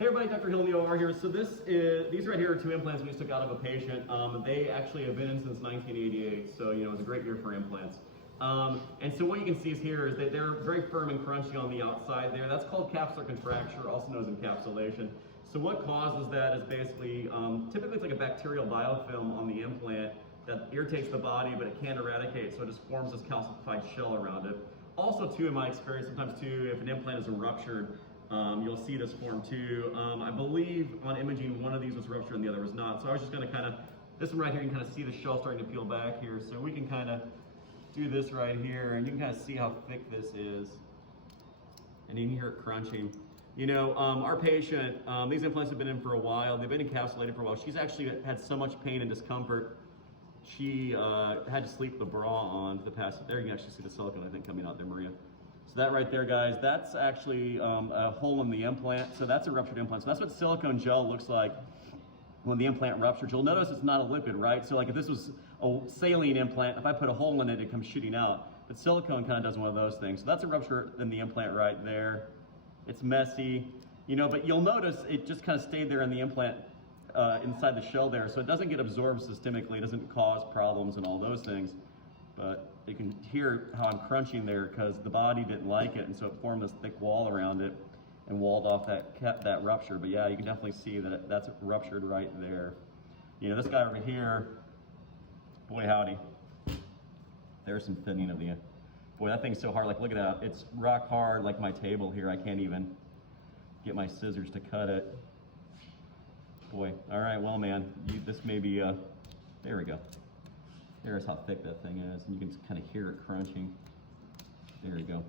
Hey everybody, Dr. Hill in the OR here. So these right here are 2 implants we just took out of a patient. They actually have been in since 1988, so you know it's a great year for implants. And so what you can see is here is that they're very firm and crunchy on the outside there. That's called capsular contracture, also known as encapsulation. So what causes that is basically, typically it's like a bacterial biofilm on the implant that irritates the body, but it can't eradicate, so it just forms this calcified shell around it. Also too, in my experience, sometimes too, if an implant is ruptured, you'll see this form too. I believe on imaging, one of these was ruptured and the other was not. So I was just gonna kind of, this one right here, you can kind of see the shell starting to peel back here. So we can kind of do this right here and you can kind of see how thick this is. And you can hear it crunching. You know, our patient, these implants have been in for a while. They've been encapsulated for a while. She's actually had so much pain and discomfort. She had to sleep with a bra on for the past, there you can actually see the silicone, I think, coming out there, Maria. So that right there, guys, that's actually a hole in the implant. So that's a ruptured implant. So that's what silicone gel looks like when the implant ruptures. You'll notice it's not a lipid, right? So like if this was a saline implant, if I put a hole in it, it comes shooting out. But silicone kind of does one of those things. So that's a rupture in the implant right there. It's messy, you know, but you'll notice it just kind of stayed there in the implant inside the shell there. So it doesn't get absorbed systemically. It doesn't cause problems and all those things. But you can hear how I'm crunching there because the body didn't like it, and so it formed this thick wall around it and walled off that rupture. But yeah, you can definitely see that that's ruptured right there. You know, this guy over here, boy howdy, there's some thinning of the, boy, that thing's so hard. Like, look at that, it's rock hard like my table here. I can't even get my scissors to cut it. Boy, all right, well, man, this may be, there we go. There's how thick that thing is, and you can kind of hear it crunching. There you go.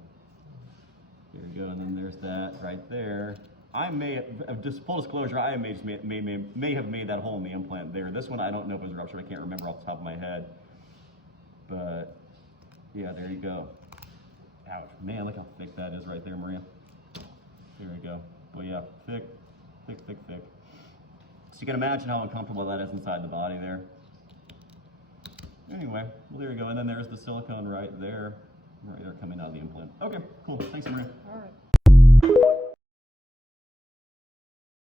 There you go, and then there's that right there. I may have, just full disclosure, I may have made that hole in the implant there. This one, I don't know if it was ruptured. I can't remember off the top of my head. But, yeah, there you go. Ouch, man, look how thick that is right there, Maria. There we go. But yeah, thick, thick, thick, thick. So you can imagine how uncomfortable that is inside the body there. Anyway, well, there you go. And then there's the silicone right there coming out of the implant. Okay, cool. Thanks, Maria. All right.